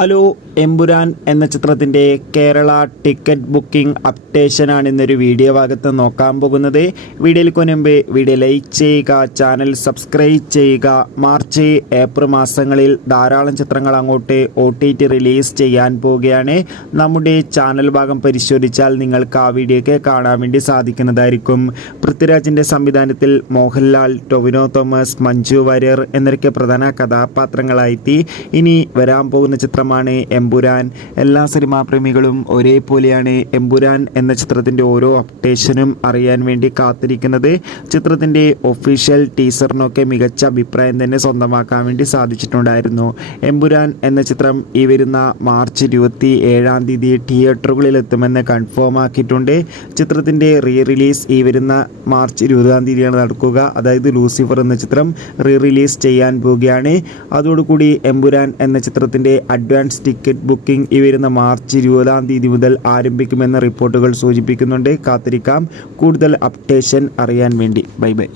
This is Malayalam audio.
ഹലോ, എമ്പുരാൻ എന്ന ചിത്രത്തിൻ്റെ കേരള ടിക്കറ്റ് ബുക്കിംഗ് അപ്ഡേഷനാണ് ഇന്നൊരു വീഡിയോ ഭാഗത്ത് നോക്കാൻ പോകുന്നത്. വീഡിയോയിൽ മുൻപ് വീഡിയോ ലൈക്ക് ചെയ്യുക, ചാനൽ സബ്സ്ക്രൈബ് ചെയ്യുക. മാർച്ച് ഏപ്രിൽ മാസങ്ങളിൽ ധാരാളം ചിത്രങ്ങൾ അങ്ങോട്ട് OTT റിലീസ് ചെയ്യാൻ പോവുകയാണ്. നമ്മുടെ ചാനൽ ഭാഗം പരിശോധിച്ചാൽ നിങ്ങൾക്ക് ആ വീഡിയോയ്ക്ക് കാണാൻ വേണ്ടി സാധിക്കുന്നതായിരിക്കും. പൃഥ്വിരാജിൻ്റെ സംവിധാനത്തിൽ മോഹൻലാൽ, ടൊവിനോ തോമസ്, മഞ്ജു വാര്യർ എന്നൊക്കെ പ്രധാന കഥാപാത്രങ്ങളായിട്ട് ഇനി വരാൻ പോകുന്ന ചിത്രമാണ് എമ്പുരാൻ. എല്ലാ സിനിമാ പ്രേമികളും ഒരേപോലെയാണ് എമ്പുരാൻ എന്ന ചിത്രത്തിൻ്റെ ഓരോ അപ്ഡേഷനും അറിയാൻ വേണ്ടി കാത്തിരിക്കുന്നത്. ചിത്രത്തിൻ്റെ ഒഫീഷ്യൽ ടീസറിനൊക്കെ മികച്ച അഭിപ്രായം തന്നെ സ്വന്തമാക്കാൻ വേണ്ടി സാധിച്ചിട്ടുണ്ടായിരുന്നു. എമ്പുരാൻ എന്ന ചിത്രം ഈ വരുന്ന മാർച്ച് 27 തിയേറ്ററുകളിൽ എത്തുമെന്ന് കൺഫേം ആക്കിയിട്ടുണ്ട്. ചിത്രത്തിൻ്റെ റിലീസ് ഈ വരുന്ന മാർച്ച് 20 നടക്കുക. അതായത് ലൂസിഫർ എന്ന ചിത്രം റിലീസ് ചെയ്യാൻ പോവുകയാണ്. അതോടുകൂടി എമ്പുരാൻ എന്ന ചിത്രത്തിൻ്റെ അഡ്വാൻസ് ടിക്കറ്റ് ബുക്കിംഗ് ഈ വരുന്ന മാർച്ച് 20 മുതൽ ആരംഭിക്കുമെന്ന റിപ്പോർട്ടുകൾ സൂചിപ്പിക്കുന്നുണ്ട്. കാത്തിരിക്കാം കൂടുതൽ അപ്ഡേഷൻ അറിയാൻ വേണ്ടി. Bye bye.